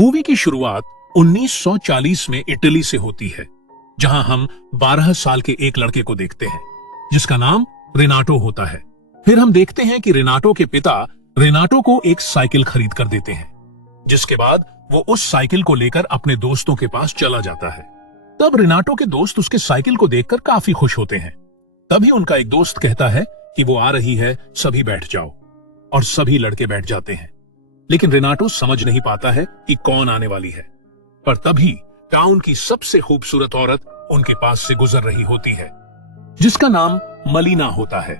Movie की शुरुआत 1940 में इटली से होती है, जहां हम 12 साल के एक लड़के को देखते हैं जिसका नाम रेनाटो होता है। फिर हम देखते हैं कि रेनाटो के पिता रेनाटो को एक साइकिल खरीद कर देते हैं, जिसके बाद वो उस साइकिल को लेकर अपने दोस्तों के पास चला जाता है। तब रेनाटो के दोस्त उसके साइकिल को देखकर काफी खुश होते हैं। तभी उनका एक दोस्त कहता है कि वो आ रही है, सभी बैठ जाओ। और सभी लड़के बैठ जाते हैं, लेकिन रेनाटो समझ नहीं पाता है कि कौन आने वाली है। पर तभी टाउन की सबसे खूबसूरत औरत उनके पास से गुजर रही होती है, जिसका नाम मलीना होता है।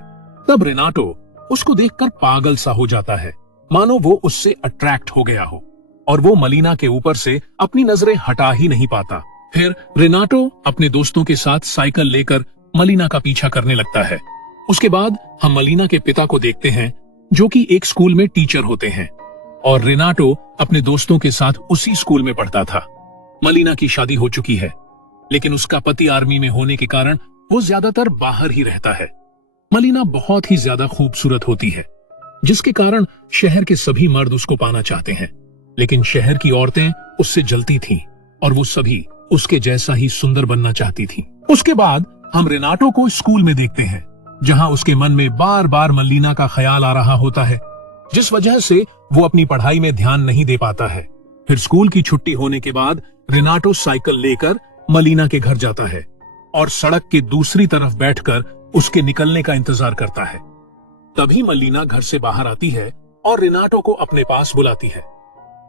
तब रेनाटो उसको देखकर पागल सा हो जाता है, मानो वो उससे अट्रैक्ट हो गया हो, और वो मलीना के ऊपर से अपनी नजरें हटा ही नहीं पाता। फिर रेनाटो अपने दोस्तों के साथ साइकिल लेकर मलीना का पीछा करने लगता है। उसके बाद हम मलीना के पिता को देखते हैं, जो कि एक स्कूल में टीचर होते हैं, और रेनाटो अपने दोस्तों के साथ उसी स्कूल में पढ़ता था। मलीना की शादी हो चुकी है, लेकिन उसका पति आर्मी में होने के कारण वो ज्यादातर बाहर ही रहता है। मलीना बहुत ही ज्यादा खूबसूरत होती है, जिसके कारण शहर के सभी मर्द उसको पाना चाहते हैं, लेकिन शहर की औरतें उससे जलती थीं और वो सभी उसके जैसा ही सुंदर बनना चाहती थीं। उसके बाद हम रेनाटो को स्कूल में देखते हैं, जहां उसके मन में बार बार मलीना का ख्याल आ रहा होता है, जिस वजह से वो अपनी पढ़ाई में ध्यान नहीं दे पाता है। फिर स्कूल की छुट्टी होने के बाद रेनाटो साइकिल लेकर मलीना के घर जाता है और सड़क के दूसरी तरफ बैठकर उसके निकलने का इंतजार करता है। तभी मलीना घर से बाहर आती है और रेनाटो को अपने पास बुलाती है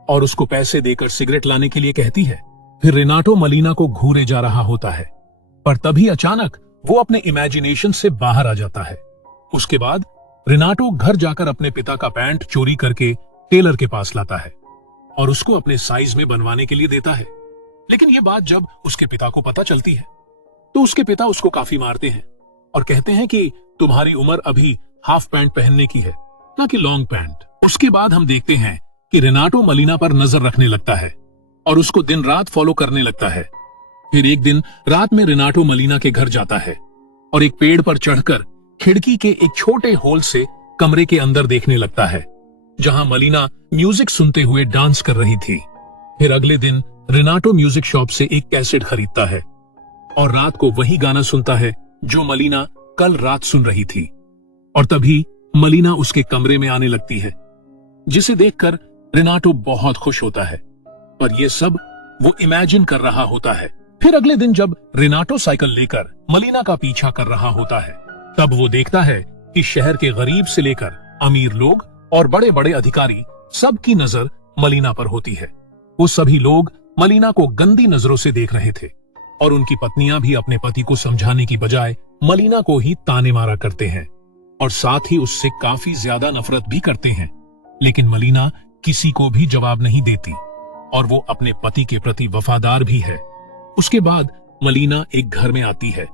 और उसको पैसे देकर सिगरेट लाने के लिए कहती है। फिर रेनाटो मलीना को घूरे जा रहा होता है, पर तभी अचानक वो अपने इमेजिनेशन से बाहर आ जाता है। उसके बाद रेनाटो घर जाकर अपने पिता का पैंट चोरी करके टेलर के पास लाता है और उसको अपने साइज में बनवाने के लिए देता है। लेकिन ये बात जब उसके पिता को पता चलती है, तो उसके पिता उसको काफी मारते हैं और कहते हैं कि तुम्हारी उम्र अभी हाफ पैंट पहनने की है, ना कि लॉन्ग पैंट। उसके बाद हम देखते हैं कि रेनाटो मलीना पर नजर रखने लगता है और उसको दिन रात फॉलो करने लगता है। फिर एक दिन रात में रेनाटो मलीना के घर जाता है और एक पेड़ पर चढ़कर खिड़की के एक छोटे होल से कमरे के अंदर देखने लगता है, जहां मलीना म्यूजिक सुनते हुए डांस कर रही थी। फिर अगले दिन रेनाटो म्यूजिक शॉप से एक कैसेट खरीदता है और रात को वही गाना सुनता है जो मलीना कल रात सुन रही थी। और तभी मलीना उसके कमरे में आने लगती है, जिसे देखकर रेनाटो बहुत खुश होता है, पर यह सब वो इमेजिन कर रहा होता है। फिर अगले दिन जब रेनाटो साइकिल लेकर मलीना का पीछा कर रहा होता है, तब वो देखता है कि शहर के गरीब से लेकर अमीर लोग और बड़े बड़े अधिकारी सबकी नजर मलीना पर होती है। वो सभी लोग मलीना को गंदी नजरों से देख रहे थे और उनकी पत्नियां भी अपने पति को समझाने की बजाय मलीना को ही ताने मारा करते हैं और साथ ही उससे काफी ज्यादा नफरत भी करते हैं। लेकिन मलीना किसी को भी जवाब नहीं देती और वो अपने पति के प्रति वफादार भी है। उसके बाद मलीना एक घर में आती है,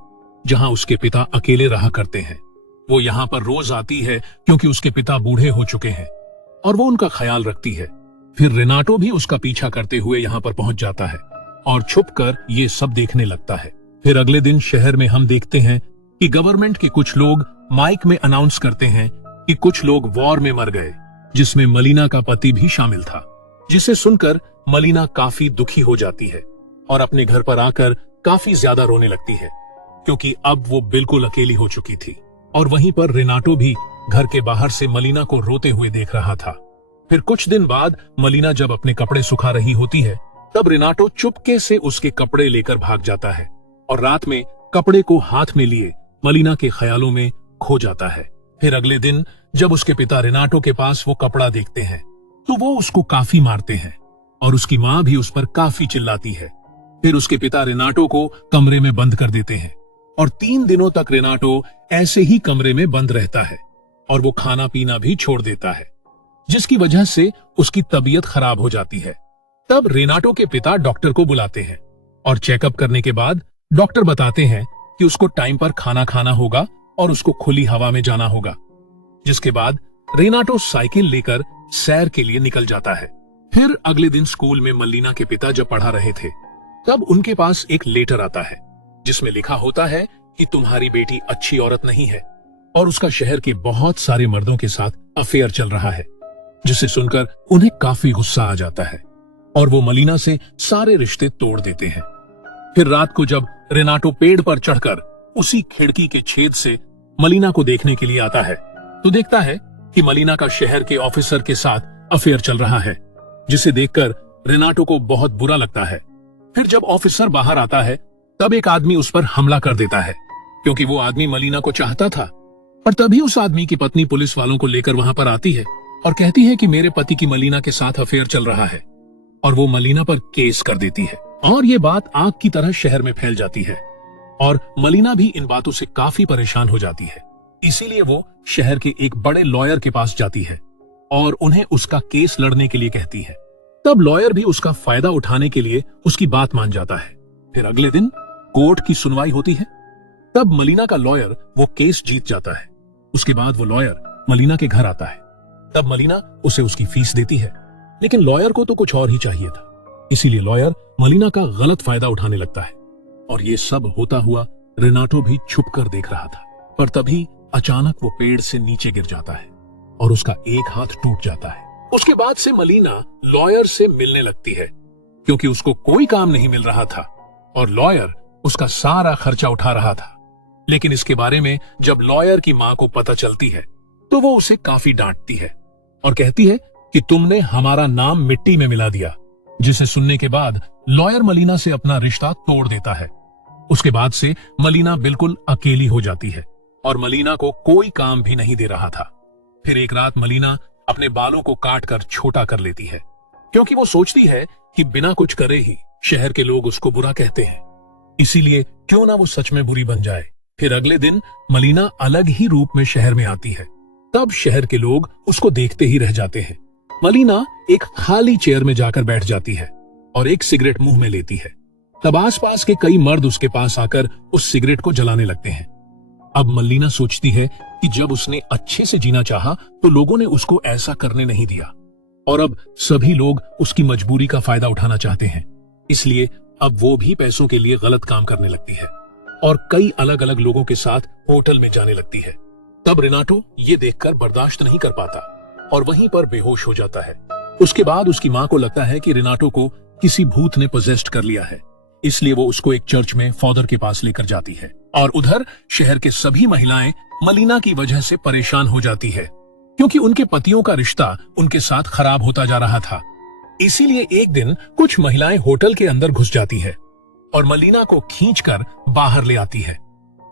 जहां उसके पिता अकेले रहा करते हैं। वो यहाँ पर रोज आती है क्योंकि उसके पिता बूढ़े हो चुके हैं और वो उनका ख्याल रखती है। फिर रेनाटो भी उसका पीछा करते हुए यहाँ पर पहुंच जाता है और छुपकर ये सब देखने लगता है। फिर अगले दिन शहर में हम देखते हैं कि गवर्नमेंट के कुछ लोग माइक में अनाउंस करते हैं कि कुछ लोग वॉर में मर गए, जिसमें मलीना का पति भी शामिल था, जिसे सुनकर मलीना काफी दुखी हो जाती है और अपने घर पर आकर काफी ज्यादा रोने लगती है, क्योंकि अब वो बिल्कुल अकेली हो चुकी थी। और वहीं पर रेनाटो भी घर के बाहर से मलीना को रोते हुए देख रहा था। फिर कुछ दिन बाद मलीना जब अपने कपड़े सुखा रही होती है, तब रेनाटो चुपके से उसके कपड़े लेकर भाग जाता है और रात में कपड़े को हाथ में लिए मलीना के ख्यालों में खो जाता है। फिर अगले दिन जब उसके पिता रेनाटो के पास वो कपड़ा देखते हैं, तो वो उसको काफी मारते हैं और उसकी माँ भी उस पर काफी चिल्लाती है। फिर उसके पिता रेनाटो को कमरे में बंद कर देते हैं और 3 दिनों तक रेनाटो ऐसे ही कमरे में बंद रहता है और वो खाना पीना भी छोड़ देता है, जिसकी वजह से उसकी तबीयत खराब हो जाती है। तब रेनाटो के पिता डॉक्टर को बुलाते हैं और चेकअप करने के बाद डॉक्टर बताते हैं कि उसको टाइम पर खाना खाना होगा और उसको खुली हवा में जाना होगा। जिसके बाद रेनाटो साइकिल लेकर सैर के लिए निकल जाता है। फिर अगले दिन स्कूल में मलीना के पिता जब पढ़ा रहे थे, तब उनके पास एक लेटर आता है, जिसमें लिखा होता है कि तुम्हारी बेटी अच्छी औरत नहीं है और उसका शहर के बहुत सारे मर्दों के साथ अफेयर चल रहा है, जिसे सुनकर उन्हें काफी गुस्सा आ जाता है और वो मलीना से सारे रिश्ते तोड़ देते हैं। फिर रात को जब रेनाटो पेड़ पर चढ़कर उसी खिड़की के छेद से मलीना को देखने के लिए आता है तो देखता है कि मलीना का शहर के ऑफिसर के साथ अफेयर चल रहा है, जिसे देखकर रेनाटो को बहुत बुरा लगता है। फिर जब ऑफिसर बाहर आता है तब एक आदमी उस पर हमला कर देता है, क्योंकि वो आदमी मलीना को चाहता था। और तभी उस आदमी की पत्नी पुलिस वालों को लेकर वहां पर आती है और कहती है कि मेरे पति की मलीना के साथ अफेयर चल रहा है, और वो मलीना पर केस कर देती है। और ये बात आग की तरह शहर में फैल जाती है और मलीना भी इन बातों से काफी परेशान हो जाती है। इसीलिए वो शहर के एक बड़े लॉयर के पास जाती है और उन्हें उसका केस लड़ने के लिए कहती है। तब लॉयर भी उसका फायदा उठाने के लिए उसकी बात मान जाता है। फिर अगले दिन कोर्ट की सुनवाई होती है। तब मलीना का लॉयर वो केस जीत जाता है। उसके बाद वो लॉयर मलीना के घर आता है। तब मलीना उसे उसकी फीस देती है, लेकिन लॉयर को तो कुछ और ही चाहिए था। इसीलिए लॉयर मलीना का गलत फायदा उठाने लगता है। और ये सब होता हुआ रेनाटो भी छुप कर देख रहा था। पर तभी अचानक वो पेड़ से नीचे गिर जाता है और उसका एक हाथ टूट जाता है। उसके बाद से मलीना लॉयर से मिलने लगती है, क्योंकि उसको कोई काम नहीं मिल रहा था और लॉयर उसका सारा खर्चा उठा रहा था। लेकिन इसके बारे में जब लॉयर की मां को पता चलती है तो वो उसे काफी डांटती है और कहती है कि तुमने हमारा नाम मिट्टी में मिला दिया। जिसे सुनने के बाद लॉयर मलीना से अपना रिश्ता तोड़ देता है। उसके बाद से मलीना बिल्कुल अकेली हो जाती है और मलीना को कोई काम भी नहीं दे रहा था। फिर एक रात मलीना अपने बालों को काट कर छोटा कर लेती है, क्योंकि वो सोचती है कि बिना कुछ करे ही शहर के लोग उसको बुरा कहते हैं, इसीलिए क्यों ना वो सच में बुरी बन जाए। फिर अगले दिन मलीना अलग ही रूप में शहर में आती है। तब शहर के लोग उसको देखते ही रह जाते हैं। मलीना एक खाली चेयर में जाकर बैठ जाती है और एक सिगरेट मुंह में लेती है। तब आसपास के कई मर्द उसके पास आकर उस सिगरेट को जलाने लगते हैं। अब मलीना सोचती है कि जब उसने अच्छे से जीना चाहा तो लोगों ने उसको ऐसा करने नहीं दिया, और अब सभी लोग उसकी मजबूरी का फायदा उठाना चाहते हैं। इसलिए अब वो भी पैसों के लिए गलत काम करने लगती है और कई अलग अलग लोगों के साथ होटल में जाने लगती है। तब रेनाटो ये देखकर बर्दाश्त नहीं कर पाता और वहीं पर बेहोश हो जाता है। उसके बाद उसकी मां को लगता है कि रेनाटो को किसी भूत ने पोजेस्ड कर लिया है, इसलिए वो उसको एक चर्च में फादर के पास लेकर जाती है। और उधर शहर के सभी महिलाएं मलीना की वजह से परेशान हो जाती है, क्योंकि उनके पतियों का रिश्ता उनके साथ खराब होता जा रहा था। इसीलिए एक दिन कुछ महिलाएं होटल के अंदर घुस जाती है और मलीना को खींचकर बाहर ले आती है।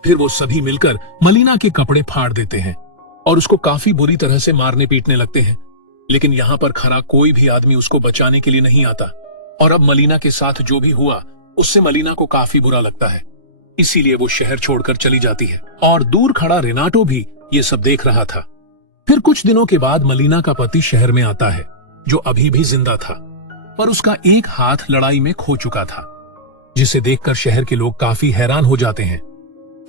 फिर वो सभी मिलकर मलीना के कपड़े फाड़ देते हैं और उसको काफी बुरी तरह से मारने पीटने लगते हैं। लेकिन यहाँ पर खड़ा कोई भी आदमी उसको बचाने के लिए नहीं आता, और अब मलीना के साथ जो भी हुआ उससे मलीना को काफी बुरा लगता है। इसीलिए वो शहर छोड़कर चली जाती है और दूर खड़ा रेनाटो भी ये सब देख रहा था। फिर कुछ दिनों के बाद मलीना का पति शहर में आता है, जो अभी भी जिंदा था, पर उसका एक हाथ लड़ाई में खो चुका था, जिसे देखकर शहर के लोग काफी हैरान हो जाते हैं।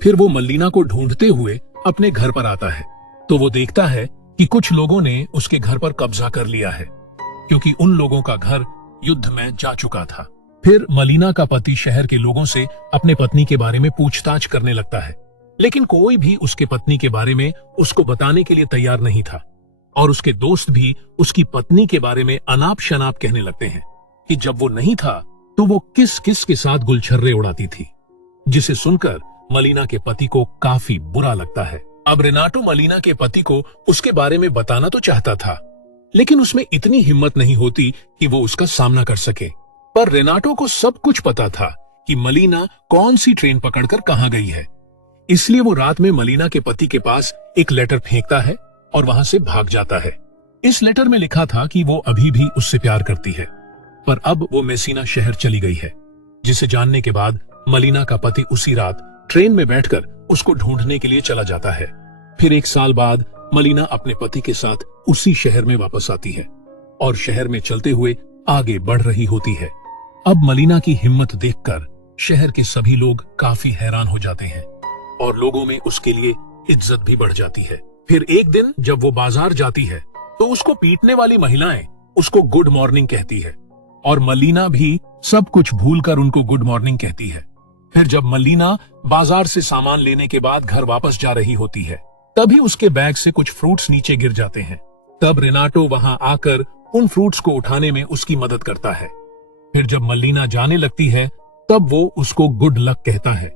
फिर वो मलीना को ढूंढते हुए अपने घर पर आता है तो वो देखता है कि कुछ लोगों ने उसके घर पर कब्जा कर लिया है, क्योंकि उन लोगों का घर युद्ध में जा चुका था। फिर मलीना का पति शहर के लोगों से अपने पत्नी के बारे में पूछताछ करने लगता है, लेकिन कोई भी उसके पत्नी के बारे में उसको बताने के लिए तैयार नहीं था, और उसके दोस्त भी उसकी पत्नी के बारे में अनाप शनाप कहने लगते हैं कि जब वो नहीं था तो वो किस किस के साथ गुलछर्रे उड़ाती थी, जिसे सुनकर मलीना के पति को काफी बुरा लगता है। अब रेनाटो मलीना के पति को उसके बारे में बताना तो चाहता था, लेकिन उसमें इतनी हिम्मत नहीं होती कि वो उसका सामना कर सके। पर रेनाटो को सब कुछ पता था कि मलीना कौन सी ट्रेन पकड़कर कहां गई है, इसलिए वो रात में मलीना के पति के पास एक लेटर फेंकता है और वहां से भाग जाता है। इस लेटर में लिखा था कि वो अभी भी उससे प्यार करती है, पर अब वो मेसिना शहर चली गई है, जिसे जानने के बाद मलीना का पति उसी रात ट्रेन में बैठकर उसको ढूंढने के लिए चला जाता है। फिर एक साल बाद मलीना अपने पति के साथ उसी शहर में वापस आती है और शहर में चलते हुए आगे बढ़ रही होती है। अब मलीना की हिम्मत देखकर शहर के सभी लोग काफी हैरान हो जाते हैं और लोगों में उसके लिए इज्जत भी बढ़ जाती है। फिर एक दिन जब वो बाजार जाती है तो उसको पीटने वाली महिलाएं उसको गुड मॉर्निंग कहती है और मलीना भी सब कुछ भूलकर उनको गुड मॉर्निंग कहती है। फिर जब मलीना बाजार से सामान लेने के बाद घर वापस जा रही होती है, तभी उसके बैग से कुछ फ्रूट्स नीचे गिर जाते हैं। तब रेनाटो वहां आकर उन फ्रूट्स को उठाने में उसकी मदद करता है फिर जब मल्लीना जाने लगती है तब वो उसको गुड लक कहता है।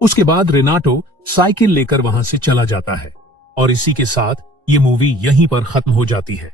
उसके बाद रेनाटो साइकिल लेकर वहां से चला जाता है और इसी के साथ ये मूवी यहीं पर खत्म हो जाती है।